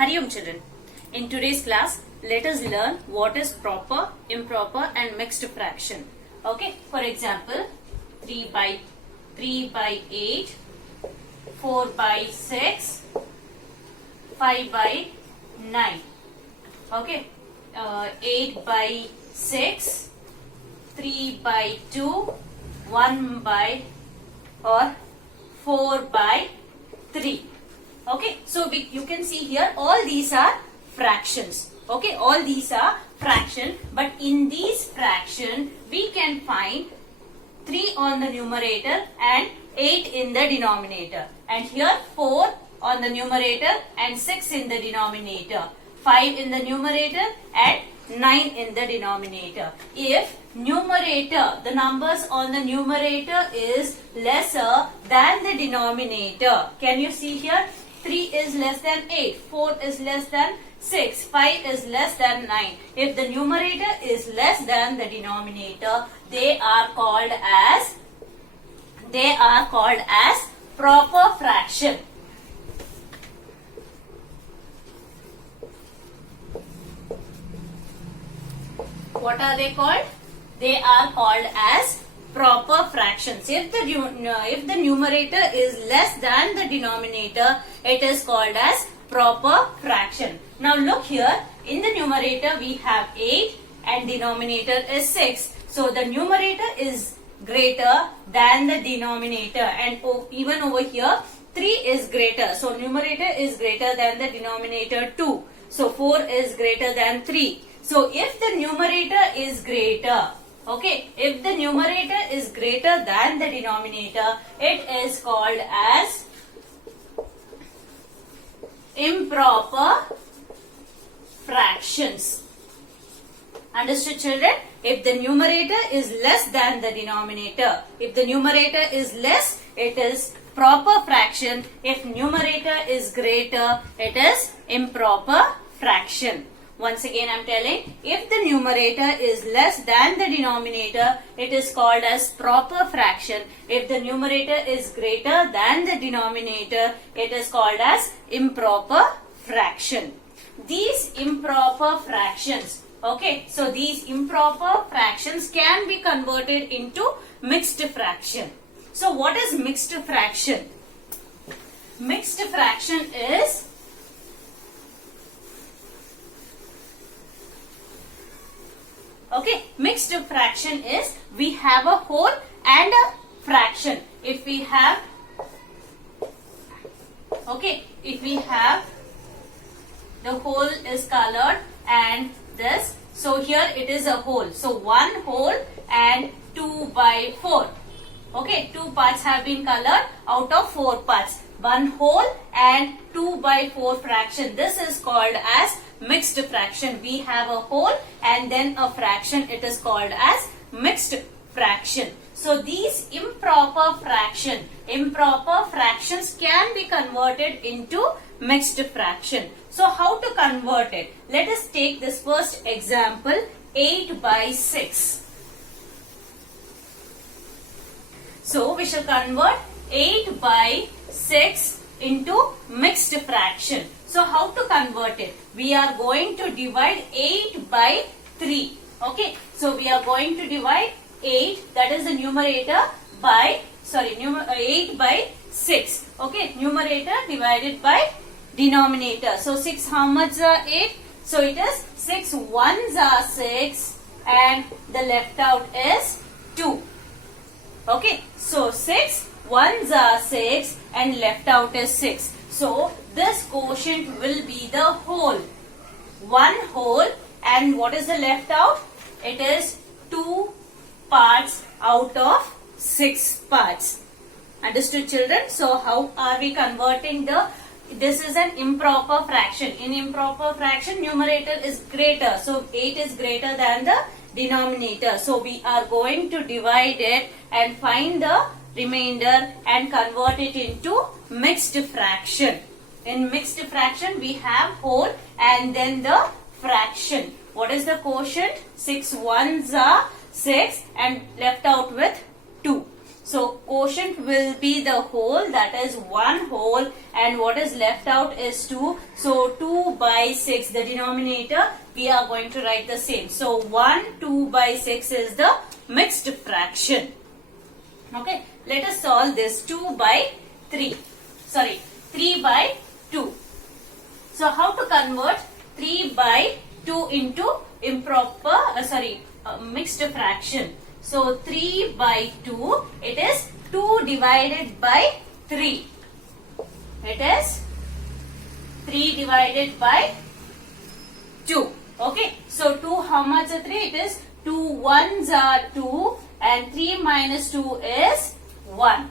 Hariom children. In today's class, let us learn what is proper, improper and mixed fraction. Okay, for example, 3 by 8, 4 by 6, 5 by 9. Okay, 8 by 6, 3 by 2, 1 by or 4 by 3. Okay, so you can see here all these are fractions. Okay, all these are fraction, but in these fraction we can find 3 on the numerator and 8 in the denominator, and here 4 on the numerator and 6 in the denominator, 5 in the numerator and 9 in the denominator. If numerator, the numbers on the numerator is lesser than the denominator, can you see here? 3 is less than 8, 4 is less than 6, 5 is less than 9. If the numerator is less than the denominator, they are called as proper fraction. What are they called? They are called as proper fractions. If the numerator is less than the denominator, it is called as proper fraction. Now look here, in the numerator we have 8 and denominator is 6. So the numerator is greater than the denominator, and even over here 3 is greater. So numerator is greater than the denominator 2. So 4 is greater than 3. So if the numerator is greater, okay, if the numerator is greater than the denominator, it is called as improper fractions. Understood, children? If the numerator is less than the denominator, if the numerator is less, it is proper fraction. If numerator is greater, it is improper fraction. Once again I am telling, if the numerator is less than the denominator, it is called as proper fraction. If the numerator is greater than the denominator, it is called as improper fraction. These improper fractions, okay, so these improper fractions can be converted into mixed fraction. So what is mixed fraction? Mixed fraction is mixed fraction is we have a whole and a fraction. If we have the whole is colored and this, so here it is a whole. So 1 whole and 2 by 4. Okay, 2 parts have been colored out of 4 parts. 1 whole and 2 by 4 fraction. This is called as mixed fraction. We have a whole and then a fraction. It is called as mixed fraction. So these improper fractions can be converted into mixed fraction. So how to convert it? Let us take this first example, 8 by 6. So we shall convert 8 by 6 into mixed fraction. So how to convert it? We are going to divide 8 by 3. Okay, so we are going to divide 8, that is the numerator, by 8 by 6. Okay, numerator divided by denominator. So 6 how much are 8? So it is 6 ones are 6 and the left out is 2. Okay, so 6 ones are 6 and left out is 6. So this quotient will be the whole. 1 whole, and what is the left out? It is 2 parts out of 6 parts. Understood, children? So how are we converting this is an improper fraction. In improper fraction, numerator is greater. So 8 is greater than the denominator. So we are going to divide it and find the remainder and convert it into mixed fraction. In mixed fraction, we have whole and then the fraction. What is the quotient? 6 ones are 6 and left out with 2. So quotient will be the whole, that is 1 whole, and what is left out is 2. So 2 by 6, the denominator, we are going to write the same. So 1, 2 by 6 is the mixed fraction. Okay, let us solve this. 2 by 3. Sorry, 3 by 2. So how to convert 3 by 2 into mixed fraction? So 3 by 2, it is 2 divided by 3. It is 3 divided by 2. Okay, so 2, how much is 3? It is 2 ones are 2 and 3 minus 2 is 1.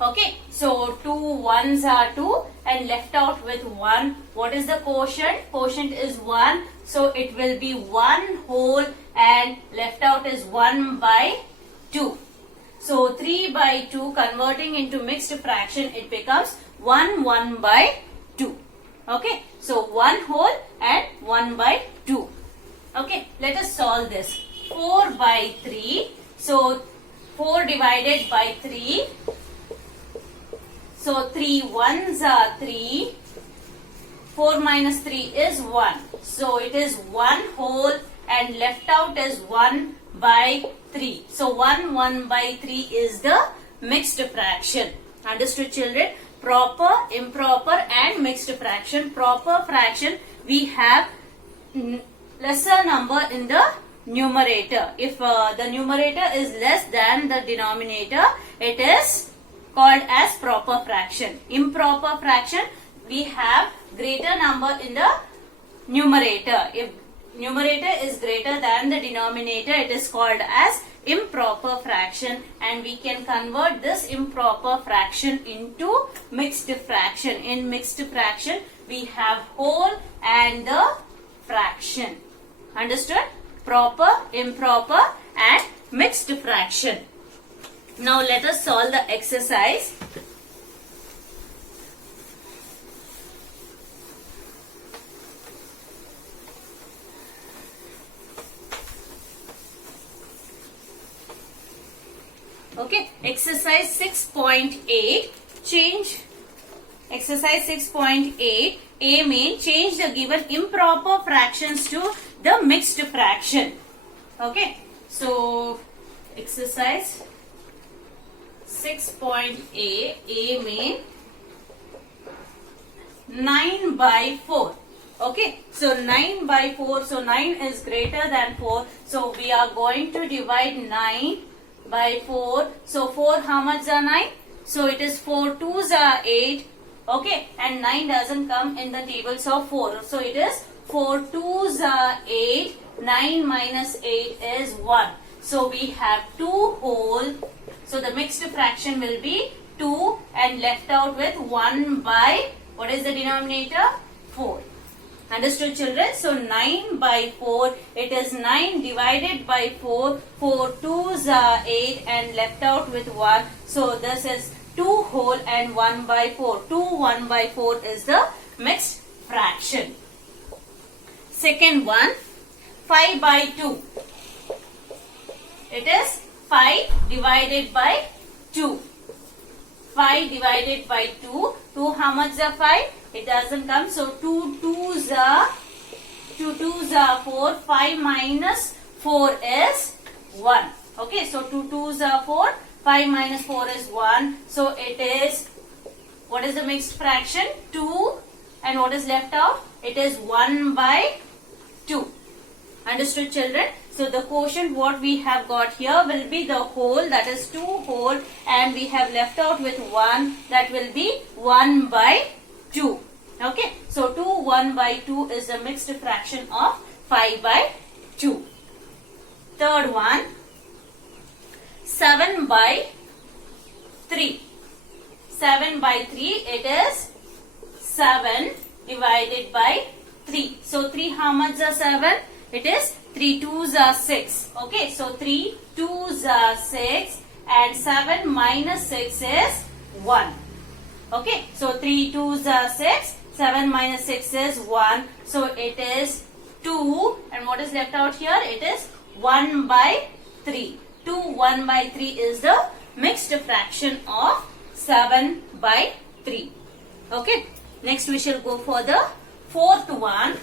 Okay, so 2 ones are 2 and left out with 1. What is the quotient? Quotient is 1. So it will be 1 whole and left out is 1 by 2. So 3 by 2 converting into mixed fraction, it becomes 1 by 2. Okay, so 1 whole and 1 by 2. Okay, let us solve this. 4 by 3. So 4 divided by 3. So 3 ones are 3. 4 minus 3 is 1. So it is 1 whole and left out is 1 by 3. So 1 by 3 is the mixed fraction. Understood, children? Proper, improper and mixed fraction. Proper fraction, we have lesser number in the numerator. If the numerator is less than the denominator, it is called as proper fraction. Improper fraction, we have greater number in the numerator. If numerator is greater than the denominator, it is called as improper fraction, and we can convert this improper fraction into mixed fraction. In mixed fraction, we have whole and the fraction. Understood? Proper, improper and mixed fraction. Now let us solve the exercise. Okay, exercise 6.8, change, exercise 6.8, A main, change the given improper fractions to the mixed fraction. Okay, so exercise 6.8, A main, 9 by 4. Okay, so 9 by 4, so 9 is greater than 4, so we are going to divide 9 by 4. So 4, how much are 9? So it is 4 2s are 8. Okay, and 9 doesn't come in the tables of 4. So it is 4 2s are 8. 9 minus 8 is 1. So we have 2 whole. So the mixed fraction will be 2 and left out with 1 by, what is the denominator? 4. Understood, children? So 9 by 4, it is 9 divided by 4. 4 2s are 8 and left out with 1. So this is 2 whole and 1 by 4. 2 1 by 4 is the mixed fraction. Second one, 5 by 2. It is 5 divided by 2. 5 divided by 2. 2, how much are 5? It doesn't come. So 2 2s are 4. 5 minus 4 is 1. Okay, so 2 2s are 4. 5 minus 4 is 1. So it is, what is the mixed fraction? 2. And what is left out? It is 1 by 2. Understood, children? So the quotient what we have got here will be the whole, that is 2 whole, and we have left out with 1, that will be 1 by 2. Okay, so 2 1 by 2 is the mixed fraction of 5 by 2. Third one, 7 by 3. 7 by 3, it is 7 divided by 3. So 3, how much are 7? It is 3 2s are 6. Okay, so 3 2s are 6 and 7 minus 6 is 1. Okay, so 3 2s are 6, 7 minus 6 is 1. So it is 2, and what is left out here? It is 1 by 3. 2 1 by 3 is the mixed fraction of 7 by 3. Okay. Next we shall go for the fourth one.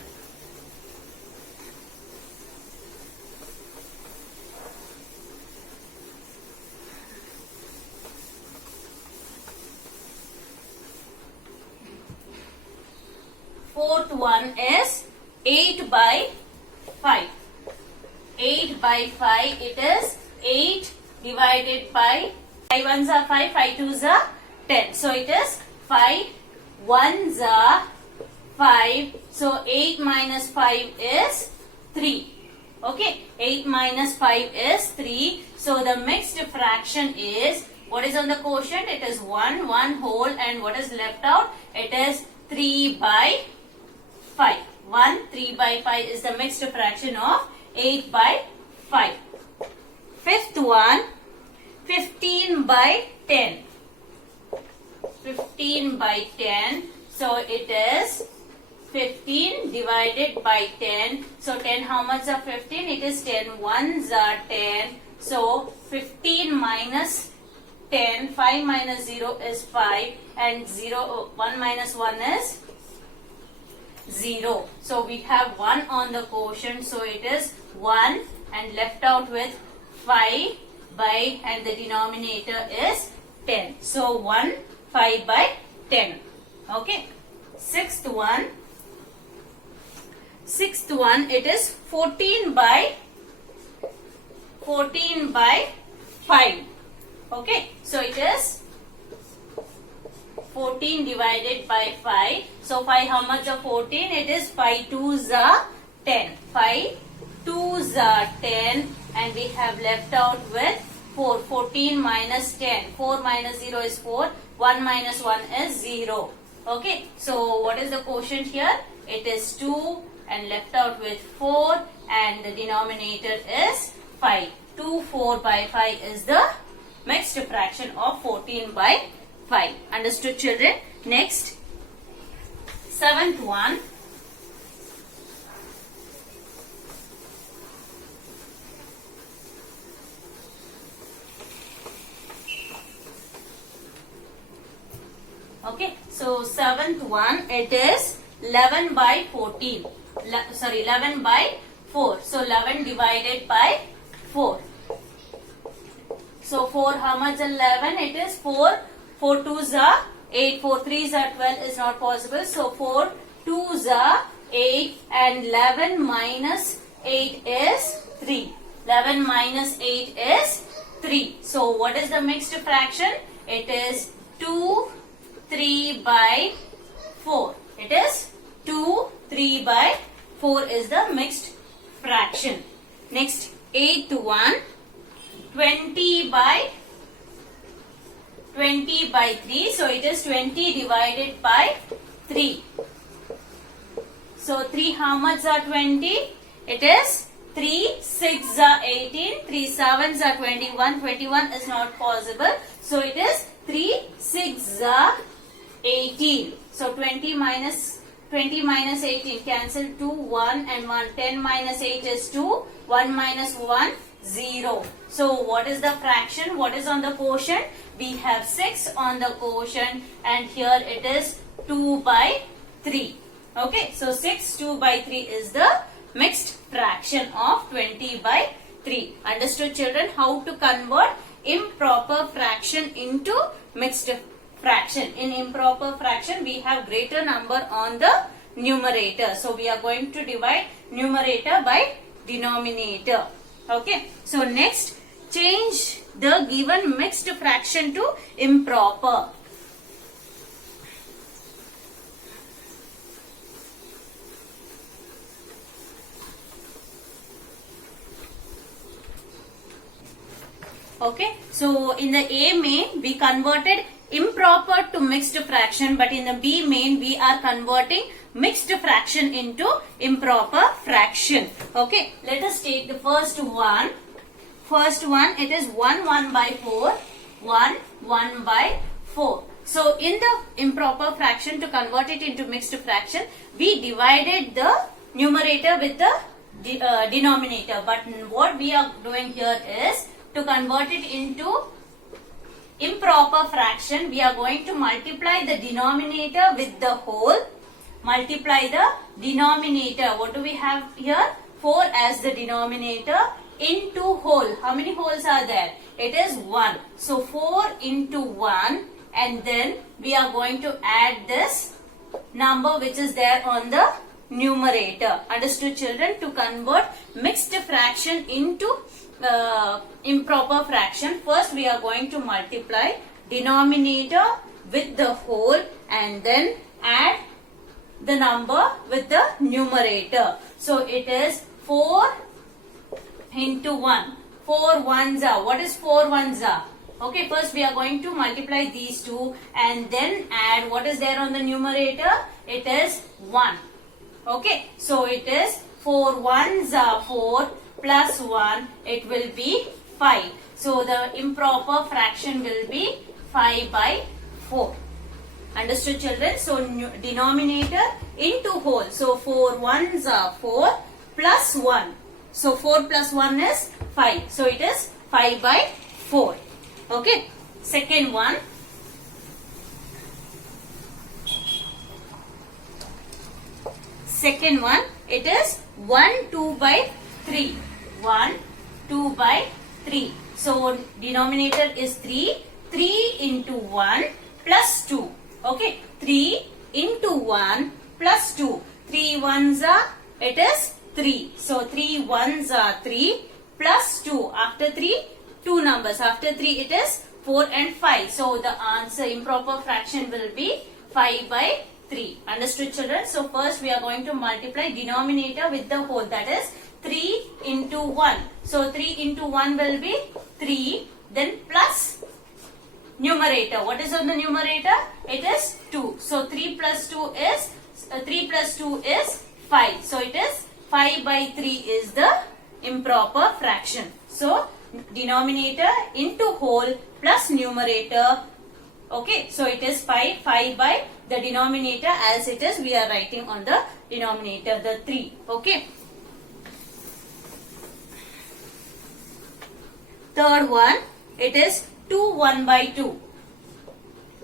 Fourth one is 8 by 5. 8 by 5, it is 8 divided by 5 ones are 5, 5 twos are 10. So it is 5 ones are 5. So 8 minus 5 is 3. Okay, 8 minus 5 is 3. So the mixed fraction is, what is on the quotient? It is 1 whole, and what is left out? It is 3 by 5. 1, 3 by 5 is the mixed fraction of 8 by 5. Fifth one, 15 by 10. 15 by 10. So it is 15 divided by 10. So 10, how much are 15? It is 10 ones are 10. So 15 minus 10, 5 minus 0 is 5, and 1 minus 1 is 0. So we have 1 on the quotient, so it is 1, and left out with 5 by, and the denominator is 10. So 1 5 by 10. Okay. Sixth one, it is 14 by 5. Okay. So it is 14 divided by 5. So 5, how much of 14? It is 5 twos are 10. 5 twos are 10, and we have left out with 4. 14 minus 10. 4 minus 0 is 4. 1 minus 1 is 0. Okay. So what is the quotient here? It is 2, and left out with 4, and the denominator is 5. 2 4 by 5 is the mixed fraction of 14 by 5. Understood, children? Next, seventh one. Okay, so seventh one, it is 11 by 14. 11 by 4. So 11 divided by 4. So 4, how much 11? It is 4. 4 twos are 8. 4 threes are 12 is not possible. So 4 twos are 8, and 11 minus 8 is 3. 11 minus 8 is 3. So what is the mixed fraction? It is 2 3 by 4. It is 2 3 by 4 is the mixed fraction. Next, eighth one, 20 by 3. So it is 20 divided by 3. So 3, how much are 20? It is 3 6 are 18. 3 7s are 21. 21 is not possible. So it is 3 6 are 18. So 20 minus 18 cancel, 2 1 and 1. 10 minus 8 is 2. 1 minus 1 0. So what is the fraction? What is on the quotient? We have 6 on the quotient, and here it is 2 by 3. Okay, so 6 2 by 3 is the mixed fraction of 20 by 3. Understood, children, how to convert improper fraction into mixed fraction? In improper fraction, we have greater number on the numerator. So we are going to divide numerator by denominator. Okay. So next, change the given mixed fraction to improper. Okay. So in the A main, we converted improper to mixed fraction, but in the B main, we are converting mixed fraction into improper fraction. Okay, let us take the first one. First one, it is 1 1 by 4. 1 1 by 4. So in the improper fraction, to convert it into mixed fraction, we divided the numerator with the denominator. But what we are doing here is to convert it into improper fraction, we are going to multiply the denominator with the whole. Multiply the denominator. What do we have here? 4 as the denominator into whole. How many wholes are there? It is 1. So 4 into 1, and then we are going to add this number which is there on the numerator. Understood, children? To convert mixed fraction into improper fraction, first we are going to multiply denominator with the whole and then add the number with the numerator. So it is 4 into 1. 4 ones are. What is 4 ones are? Okay, first we are going to multiply these two and then add what is there on the numerator. It is 1. Okay, so it is 4 ones are 4 plus 1. It will be 5. So the improper fraction will be 5 by 4. Understood, children? So denominator into whole. So 4 ones are 4 plus 1. So 4 plus 1 is 5. So it is 5 by 4. Okay. Second one. Second one, it is 1, 2 by 3. 1, 2 by 3. So denominator is 3. 3 into 1 plus 2. Okay. 3 into 1 plus 2. 3 ones are, it is 3. So 3 ones are 3 plus 2. After 3, 2 numbers. After 3, it is 4 and 5. So the answer, improper fraction will be 5 by 3. Understood, children? So first we are going to multiply denominator with the whole. That is 3 into 1. So 3 into 1 will be 3. Then plus numerator. What is on the numerator? It is 2. So 3 plus 2 is 5. So it is 5 by 3 is the improper fraction. So denominator into whole plus numerator. Okay, so it is 5 by the denominator as it is. We are writing on the denominator the 3. Okay. Third one, it is 2 1 by 2.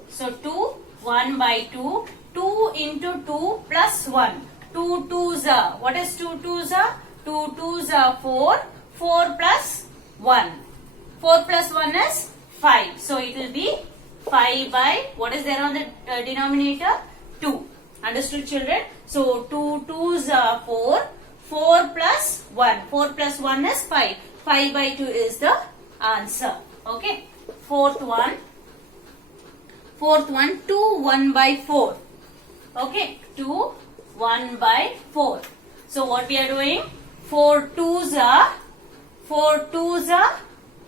So 2 1 by 2. 2 into 2 plus 1. 2 2s are. What is 2 2s are? 2 2s are 4. 4 plus 1. 4 plus 1 is 5. So it will be 5 by, what is there on the denominator? 2. Understood, children? So 2 2s are 4. 4 plus 1. 4 plus 1 is 5. 5 by 2 is the answer. Okay. Fourth one, 2 1 by 4. Okay. 2 1 by 4. So what we are doing? 4 2s are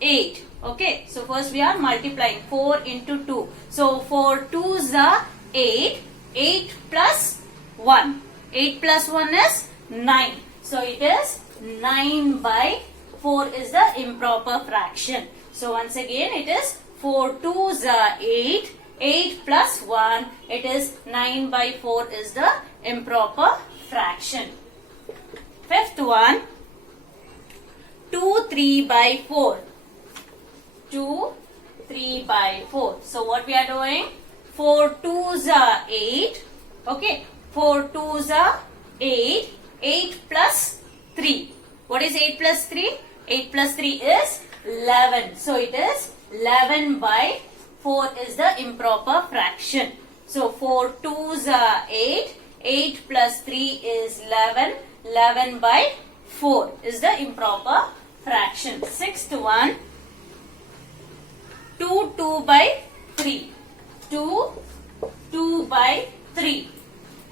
8. Okay. So first we are multiplying 4 into 2. So 4 2s are 8. 8 plus 1. 8 plus 1 is 9. So it is 9 by 4 is the improper fraction. So once again it is 4 2s are 8. 8 plus 1, it is 9 by 4 is the improper fraction. Fifth one, 2 3 by 4. 2 3 by 4. So what we are doing? 4 2s are 8. Okay. 4 2s are 8. 8 plus 3. What is 8 plus 3? 8 plus 3 is 11. So it is 11 by 4 is the improper fraction. So 4 2s are 8. 8 plus 3 is 11. 11 by 4 is the improper fraction. Sixth one, 2 2 by 3. 2 2 by 3.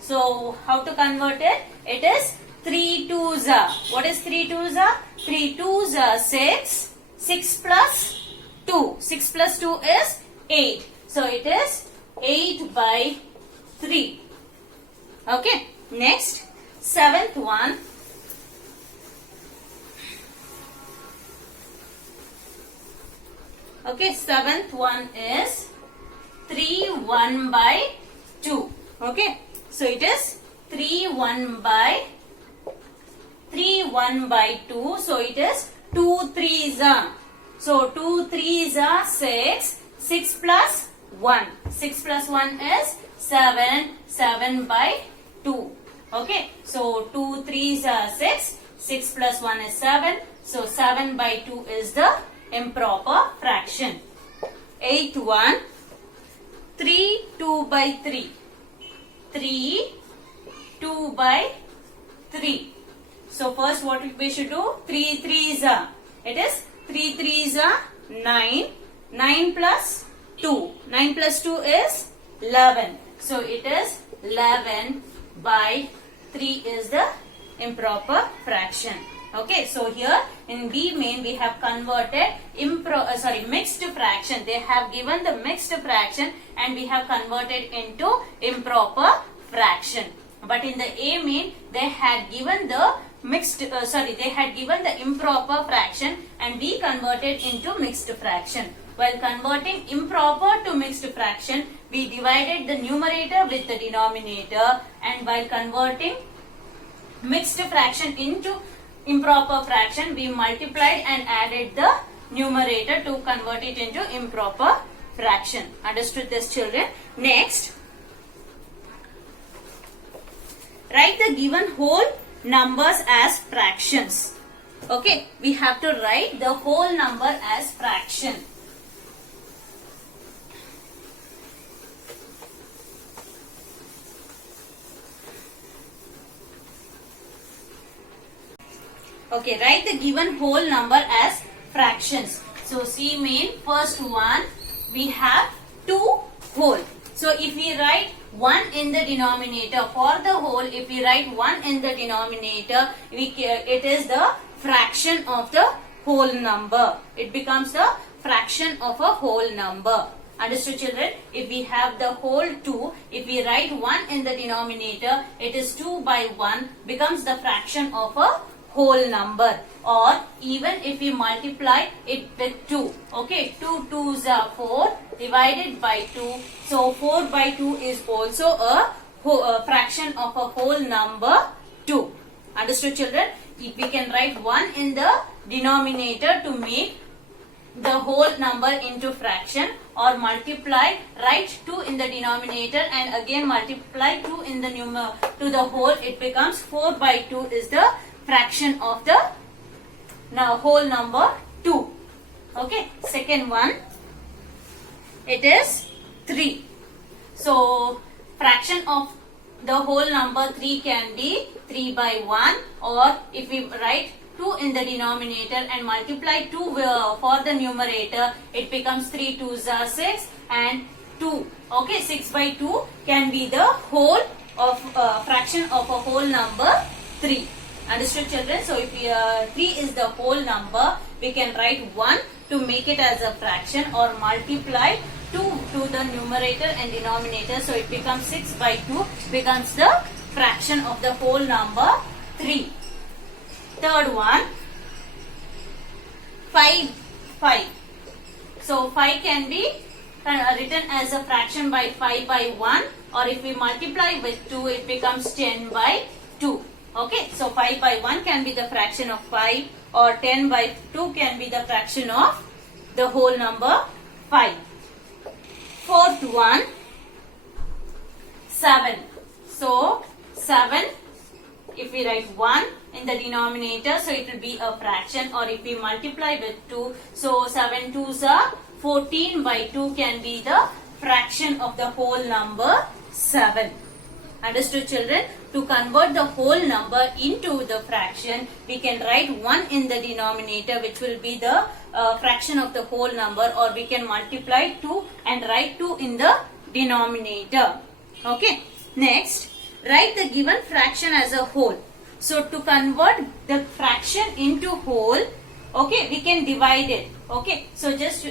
So how to convert it? It is 3 2s are. What is 3 2s are? 3 2s are 6. 6 plus 2. 6 plus 2 is 8. So it is 8 by 3. Okay. Next, seventh one. Okay, seventh one is 3 1 by 2. Okay. So it is 3 1 by 2. So it is 2 3s are. So 2 3s are 6. 6 plus 1. 6 plus 1 is 7. 7 by 2. Okay. So 2 3s are 6. 6 plus 1 is 7. So 7 by 2 is the improper fraction. 8th one. 3 2 by 3. 3 2 by 3. So first what we should do? 3 3s are. It is 3 3s are 9. 9 plus 2. 9 plus 2 is 11. So it is 11 by 3 is the improper fraction. Okay, so here in B main we have converted mixed fraction. They have given the mixed fraction and we have converted into improper fraction. But in the A main they had given the improper fraction and we converted into mixed fraction. While converting improper to mixed fraction, we divided the numerator with the denominator, and while converting mixed fraction into improper fraction, we multiplied and added the numerator to convert it into improper fraction. Understood this, children? Next, write the given whole numbers as fractions. Okay, we have to write the whole number as fraction. Okay, write the given whole number as fractions. So C main, first one, we have 2 whole. So if we write 1 in the denominator, for the whole, if we write 1 in the denominator, it is the fraction of the whole number. It becomes the fraction of a whole number. Understood, children? If we have the whole 2, if we write 1 in the denominator, it is 2 by 1, becomes the fraction of a whole number. Or even if we multiply it with 2, okay, 2 2s are 4 divided by 2, so 4 by 2 is also a fraction of a whole number 2. Understood, children? If we can write 1 in the denominator to make the whole number into fraction, or multiply, write 2 in the denominator and again multiply 2 in the to the whole, it becomes 4 by 2 is the fraction of the whole number 2. Okay, second one, it is 3. So fraction of the whole number 3 can be 3 by 1, or if we write 2 in the denominator and multiply 2 for the numerator, it becomes 3 2s are 6 and 2. Okay, 6 by 2 can be the whole of fraction of a whole number 3. Understood, children? So if 3 is the whole number, we can write 1 to make it as a fraction, or multiply 2 to the numerator and denominator, so it becomes 6 by 2 becomes the fraction of the whole number 3. Third one, 5. So 5 can be written as a fraction by 5 by 1, or if we multiply with 2, it becomes 10 by 2. Okay, so 5 by 1 can be the fraction of 5, or 10 by 2 can be the fraction of the whole number 5. Fourth one, 7. So 7, if we write 1 in the denominator, so it will be a fraction, or if we multiply with 2, so 7 2s are 14 by 2 can be the fraction of the whole number 7. Understood, children? To convert the whole number into the fraction, we can write 1 in the denominator, which will be the fraction of the whole number, or we can multiply 2 and write 2 in the denominator. Okay. Next, write the given fraction as a whole. So to convert the fraction into whole, okay, we can divide it. Okay, so just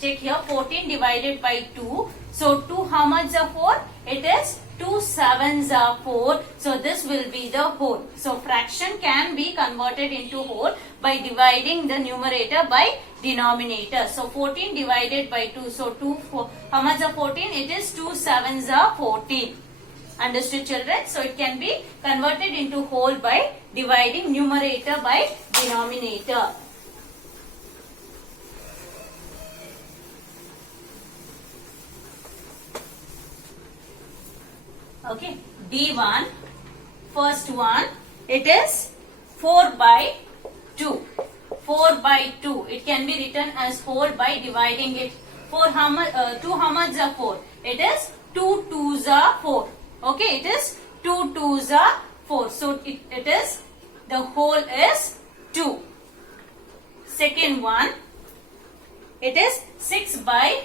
check here, 14 divided by 2. So 2 how much are 4? It is 2 7s are 4. So this will be the whole. So fraction can be converted into whole by dividing the numerator by denominator. So 14 divided by 2. So 4, how much are 14? It is 2 7s are 14. Understood, children? So it can be converted into whole by dividing numerator by denominator. Okay, D1, first one, it is 4 by 2. 4 by 2. It can be written as 4 by dividing it. 2 how much are 4? It is 2 2s are 4. Okay, it is 2 2s are 4. So it is, the whole is 2. Second one, it is 6 by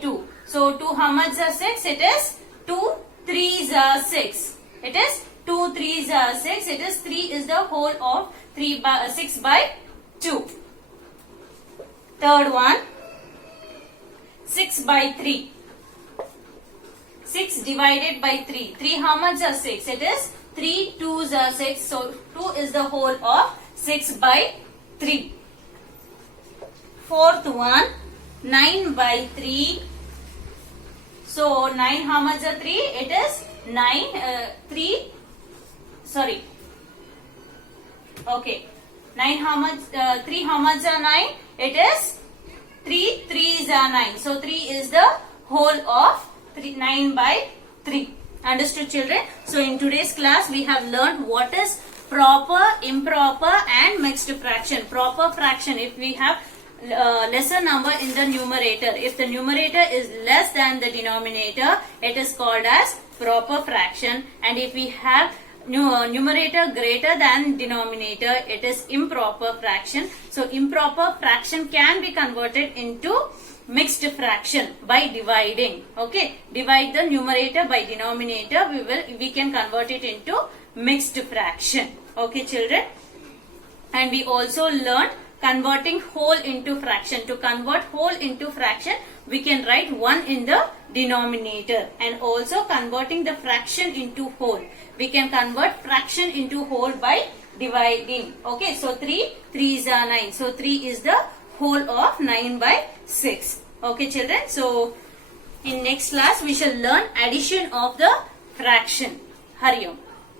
2. So 2 how much are 6? It is 2 3s are 6. It is 2 3s are 6. It is 3 is the whole of 6 by 2. Third one, 6 by 3. 6 divided by 3. 3 how much are 6? It is 3 2s are 6. So 2 is the whole of 6 by 3. Fourth one, 9 by 3. So 9 how much are 3? It is 3. Okay. 9 how much, 3 how much are 9? It is 3 3s are 9. So 3 is the whole of 9 by 3. Understood, children? So in today's class we have learned what is proper, improper and mixed fraction. Proper fraction, if we have lesser number in the numerator, if the numerator is less than the denominator, it is called as proper fraction, and if we have numerator greater than denominator, it is improper fraction. So improper fraction can be converted into mixed fraction by dividing. Okay, divide the numerator by denominator, we can convert it into mixed fraction. Okay, children, and we also learned converting whole into fraction. To convert whole into fraction, we can write 1 in the denominator, and also converting the fraction into whole. We can convert fraction into whole by dividing. Okay, so 3 3s are 9. So 3 is the whole of 9 by 6. Okay, children. So in next class we shall learn addition of the fraction. Hari Om.